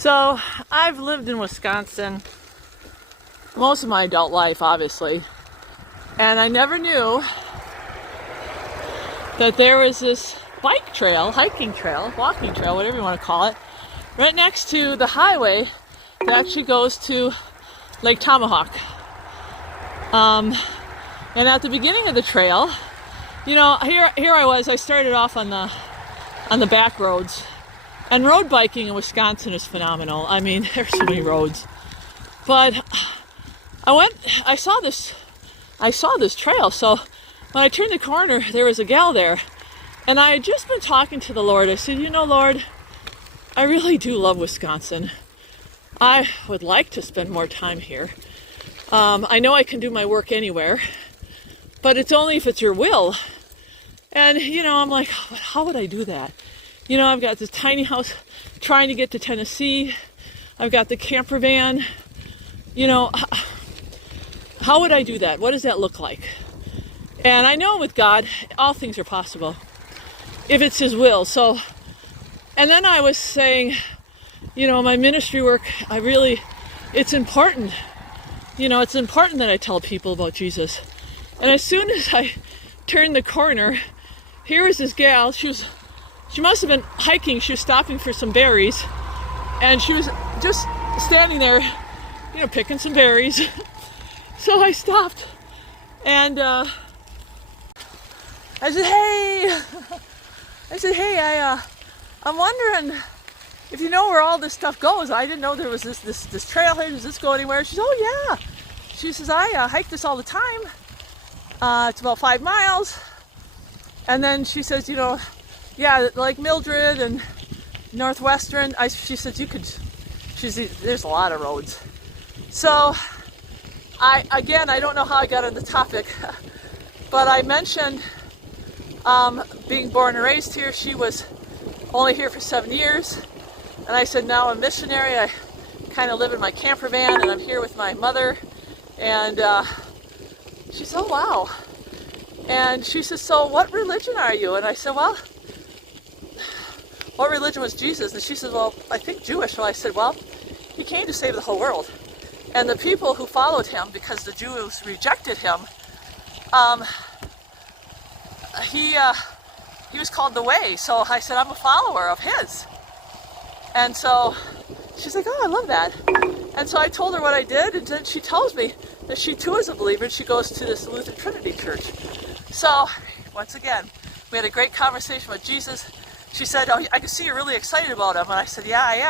So I've lived in Wisconsin most of my adult life, obviously, and I never knew that there was this bike trail, hiking trail, walking trail, whatever you want to call it, right next to the highway that actually goes to Lake Tomahawk. And at the beginning of the trail, you know, here I started off on the back roads. And road biking in Wisconsin is phenomenal. I mean, there's so many roads. But I saw this trail. So when I turned the corner, there was a gal there. And I had just been talking to the Lord. I said, you know, Lord, I really do love Wisconsin. I would like to spend more time here. I know I can do my work anywhere, but it's only if it's your will. And, you know, I'm like, how would I do that? You know, I've got this tiny house trying to get to Tennessee. I've got the camper van. You know, how would I do that? What does that look like? And I know with God, all things are possible if it's His will. So, and then I was saying, you know, my ministry work, it's important. You know, it's important that I tell people about Jesus. And as soon as I turned the corner, here was this gal. She must have been hiking. She was stopping for some berries. And she was just standing there, you know, picking some berries. So I stopped. And I said, hey, I'm wondering if you know where all this stuff goes. I didn't know there was this trailhead. Does this go anywhere? She says, oh, yeah. She says, I hike this all the time. It's about 5 miles. And then she says, you know, yeah, like Mildred and Northwestern. She said there's a lot of roads. So I don't know how I got on the topic, but I mentioned being born and raised here. She was only here for 7 years. And I said, now I'm a missionary. I kind of live in my camper van and I'm here with my mother. And she said, oh, wow. And she says, so what religion are you? And I said, well, what religion was Jesus? And she said, well, I think Jewish. And I said, well, He came to save the whole world. And the people who followed Him, because the Jews rejected Him, he was called the Way. So I said, I'm a follower of His. And so she's like, oh, I love that. And so I told her what I did, and then she tells me that she too is a believer, and she goes to this Lutheran Trinity Church. So, once again, we had a great conversation with Jesus. She said, oh, I can see you're really excited about Him. And I said, yeah, I am.